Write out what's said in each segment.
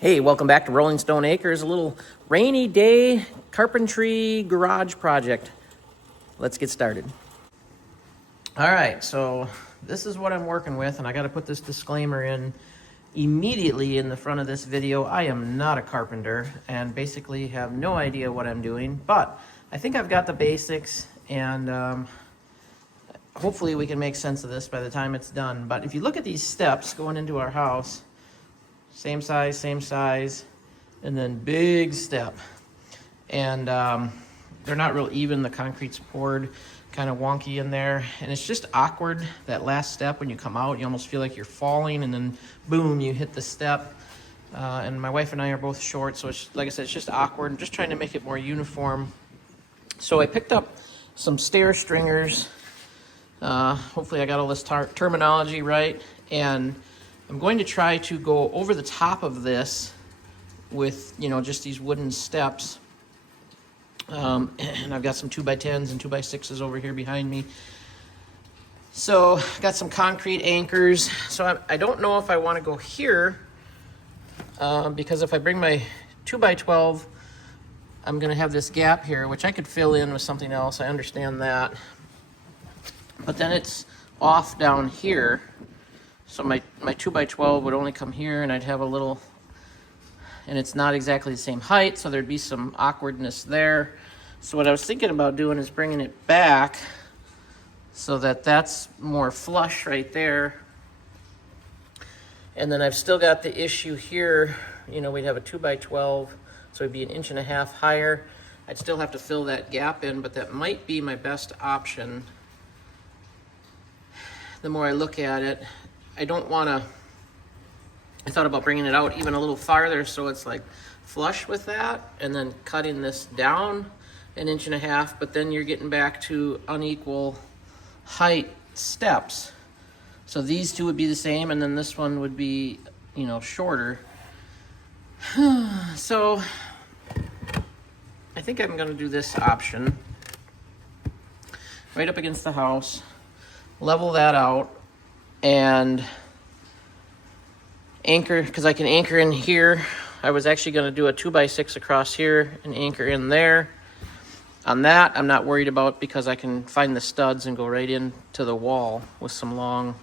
Hey, welcome back to Rolling Stone Acres, a little rainy day carpentry garage project. Let's get started. All right, so this is what I'm working with, and I got to put this disclaimer in immediately in the front of this video. I am not a carpenter and basically have no idea what I'm doing, but I think I've got the basics, and hopefully we can make sense of this by the time it's done. But if you look at these steps going into our house, same size, and then big step. And they're not real even. The concrete's poured kind of wonky in there. And it's just awkward, that last step when you come out. You almost feel like you're falling, and then boom, you hit the step. And my wife and I are both short, so it's, like I said, it's just awkward. I'm just trying to make it more uniform. So I picked up some stair stringers. Hopefully I got all this terminology right. And I'm going to try to go over the top of this with, just these wooden steps. And I've got some 2x10s and 2x6s over here behind me. So got some concrete anchors. So I don't know if I want to go here because if I bring my 2x12, I'm going to have this gap here, which I could fill in with something else. I understand that. But then it's off down here. So my 2x12 would only come here, and I'd have a little, and it's not exactly the same height, so there'd be some awkwardness there. So what I was thinking about doing is bringing it back so that that's more flush right there. And then I've still got the issue here, we'd have a 2x12, so it'd be 1.5 inches higher. I'd still have to fill that gap in, but that might be my best option. The more I look at it, I thought about bringing it out even a little farther so it's like flush with that, and then cutting this down 1.5 inches, but then you're getting back to unequal height steps. So these two would be the same, and then this one would be, shorter. So I think I'm gonna do this option. Right up against the house, level that out, and anchor, because I can anchor in here. I was actually going to do a 2x6 across here and anchor in there. On that, I'm not worried about because I can find the studs and go right into the wall with some long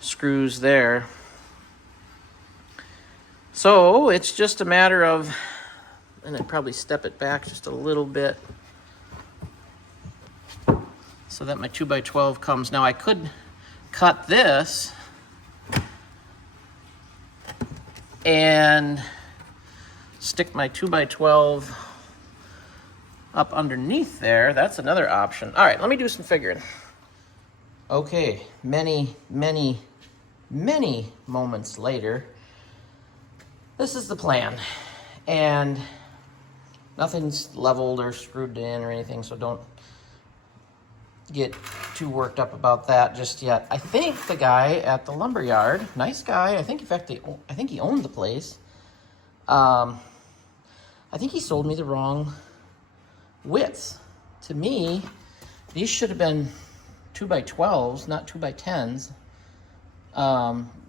screws there. So it's just a matter of, and I'd probably step it back just a little bit so that my 2x12 comes. Now I could cut this and stick my 2x12 up underneath there. That's another option. All right, let me do some figuring. Okay, many moments later, this is the plan. And nothing's leveled or screwed in or anything, so don't get too worked up about that just yet. I think the guy at the lumberyard, nice guy, I think he owned the place. I think he sold me the wrong widths. To me, these should have been 2x12s, not 2x10s,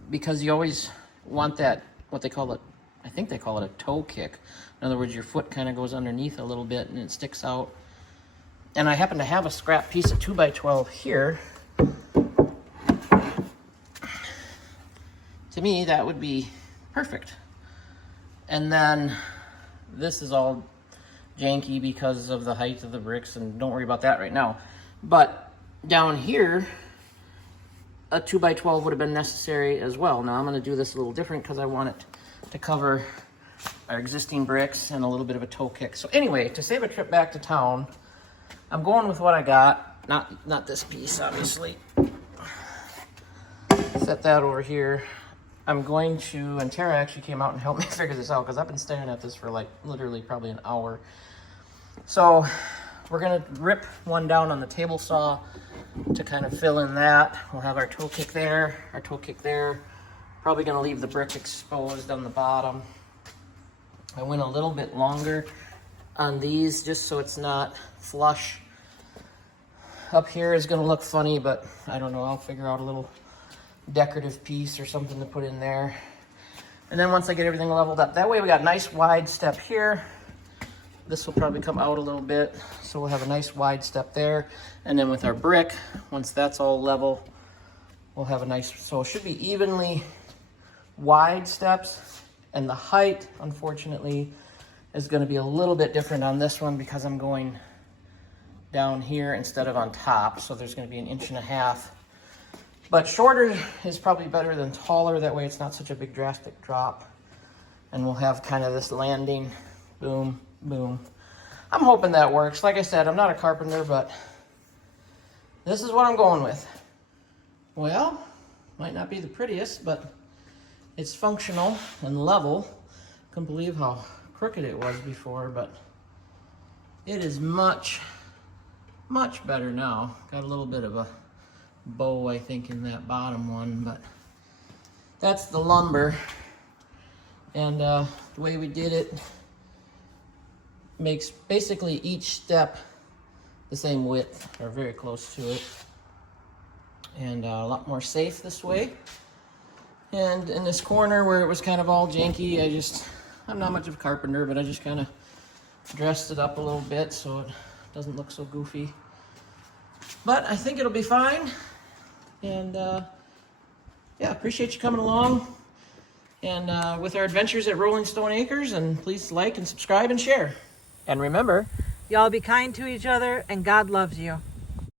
because you always want that, what they call it, I think they call it a toe kick. In other words, your foot kind of goes underneath a little bit and it sticks out. And I happen to have a scrap piece of 2x12 here. To me, that would be perfect. And then this is all janky because of the height of the bricks, and don't worry about that right now. But down here, a 2x12 would have been necessary as well. Now I'm going to do this a little different because I want it to cover our existing bricks and a little bit of a toe kick. So anyway, to save a trip back to town, I'm going with what I got, not this piece, obviously. Set that over here. I'm going to, and Tara actually came out and helped me figure this out because I've been staring at this for like literally probably an hour. So we're gonna rip one down on the table saw to kind of fill in that. We'll have our toe kick there, our toe kick there. Probably gonna leave the brick exposed on the bottom. I went a little bit longer on these just so it's not flush. Up here is gonna look funny, but I don't know, I'll figure out a little decorative piece or something to put in there. And then once I get everything leveled up, that way we got a nice wide step here. This will probably come out a little bit, so we'll have a nice wide step there. And then with our brick, once that's all level, we'll have a nice, so it should be evenly wide steps. And the height, unfortunately, is gonna be a little bit different on this one because I'm going down here instead of on top. So there's gonna be 1.5 inches. But shorter is probably better than taller. That way it's not such a big drastic drop. And we'll have kind of this landing, boom, boom. I'm hoping that works. Like I said, I'm not a carpenter, but this is what I'm going with. Well, might not be the prettiest, but it's functional and level. Couldn't believe how crooked it was before, but it is much, much better now. Got a little bit of a bow, I think, in that bottom one, but that's the lumber. And the way we did it makes basically each step the same width, or very close to it. And a lot more safe this way. And in this corner where it was kind of all janky, I'm not much of a carpenter, but I just kind of dressed it up a little bit so it doesn't look so goofy. But I think it'll be fine. And yeah, appreciate you coming along and with our adventures at Rolling Stone Acres. And please like and subscribe and share. And remember, y'all be kind to each other, and God loves you.